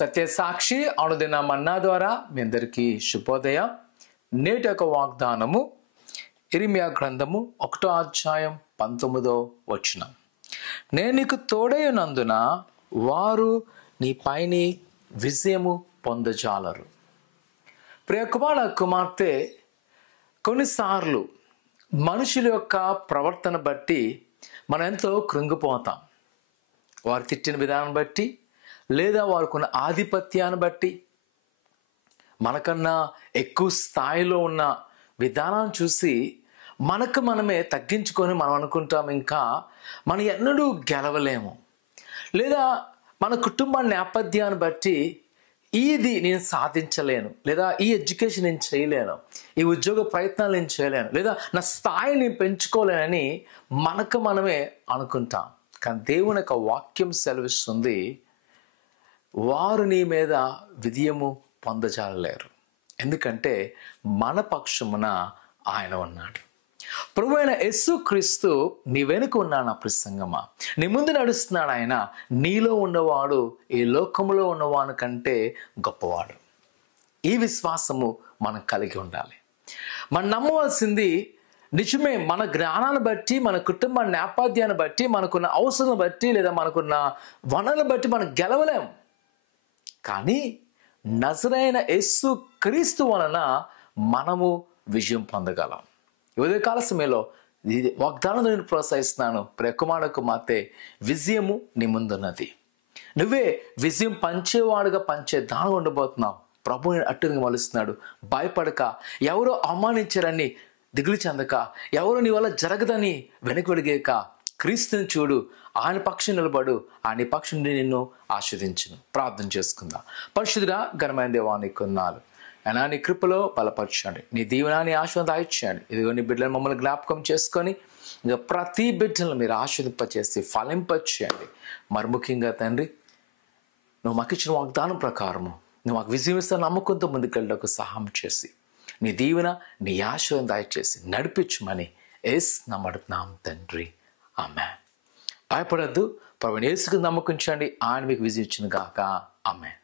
సత్యసాక్షి అనుదిన మన్నా ద్వారా మీ అందరికీ శుభోదయం. నేటి యొక్క వాగ్దానము ఇర్మియా గ్రంథము 1వ అధ్యాయం 19వ వచనం. నేను నీకు తోడైనందున వారు నీ పైని విజయము పొందజాలరు. ప్రియ కుమార కుమార్తె, కొన్నిసార్లు మనుషుల యొక్క ప్రవర్తన బట్టి మనం ఎంతో కృంగిపోతాం. వారు తిట్టిన విధానం బట్టి, లేదా వారికున్న ఆధిపత్యాన్ని బట్టి, మనకన్నా ఎక్కువ స్థాయిలో ఉన్న విధానాన్ని చూసి మనకు మనమే తగ్గించుకొని మనం అనుకుంటాం ఇంకా మనం ఎన్నడూ గెలవలేము. లేదా మన కుటుంబ నేపథ్యాన్ని బట్టి ఇది నేను సాధించలేను, లేదా ఈ ఎడ్యుకేషన్ నేను చేయలేను, ఈ ఉద్యోగ ప్రయత్నాలు నేను చేయలేను, లేదా నా స్థాయి నేను పెంచుకోలేనని మనకు మనమే అనుకుంటాం. కానీ దేవుని యొక్క వాక్యం సెలవిస్తుంది, వారు నీ మీద విజయము పొందజాలలేరు, ఎందుకంటే మన పక్షమున ఆయన ఉన్నాడు. ప్రభువైన యేసుక్రీస్తు నీ వెనుక ఉన్నాడు. నా ప్రసంగమా, నీ ముందు నడుస్తున్నాడు ఆయన. నీలో ఉన్నవాడు ఈ లోకములో ఉన్నవాని కంటే గొప్పవాడు. ఈ విశ్వాసము మనం కలిగి ఉండాలి. మనం నమ్మవలసింది నిజమే. మన జ్ఞానాన్ని బట్టి, మన కుటుంబ నేపథ్యాన్ని బట్టి, మనకున్న అవసరం బట్టి, లేదా మనకున్న వనరులను బట్టి మనం గెలవలేం. కానీ నజరైన యేసు క్రీస్తు వలన మనము విజయం పొందగలం. ఉదయకాల సమయంలో వాగ్దానం నేను ప్రోత్సహిస్తున్నాను. ప్రియకుమార కుమార్తె, విజయము నీ ముందున్నది. నువ్వే విజయం పంచేవాడుగా పంచే దానం ఉండబోతున్నావు. ప్రభు నేను అట్టుగా మలుస్తున్నాడు. భయపడక, ఎవరో అవమానించారని దిగులు చెందక, ఎవరో నీ వల్ల జరగదని వెనకడిగేక, క్రీస్తుని చూడు, ఆయన పక్షం నిలబడు, ఆయన పక్షం నిన్ను ఆస్వాదించును. ప్రార్థన చేసుకుందాం. పరిశుద్ధుడా ఘనమైన దేవా, నీ కొన్నాళ్ళు అయినా నీ కృపలో బలపరచండి, నీ దీవెనాన్ని ఆశీర్వదించండి. ఇదిగో నీ బిడ్డలను మమ్మల్ని జ్ఞాపకం చేసుకొని ఇంకా ప్రతి బిడ్డలను మీరు ఆశీర్వదింపచేసి ఫలింపచేయండి. మరి ముఖ్యంగా తండ్రి, నువ్వు మాకు ఇచ్చిన వాగ్దానం ప్రకారము నువ్వు మాకు విజయం ఇస్తా నమ్మకంతో ముందుకెళ్ళకు సహాయం చేసి, నీ దీవెన నీ ఆశీర్వాదం దయచేసి నడిపించమని యేసు నమ్మడుతున్నాం తండ్రి, ఆమేన్. భయపడద్దు, ప్రభువుని యేసుకు నమ్మకించండి, ఆయన మీకు విజయం ఇచ్చును గాక. ఆమేన్.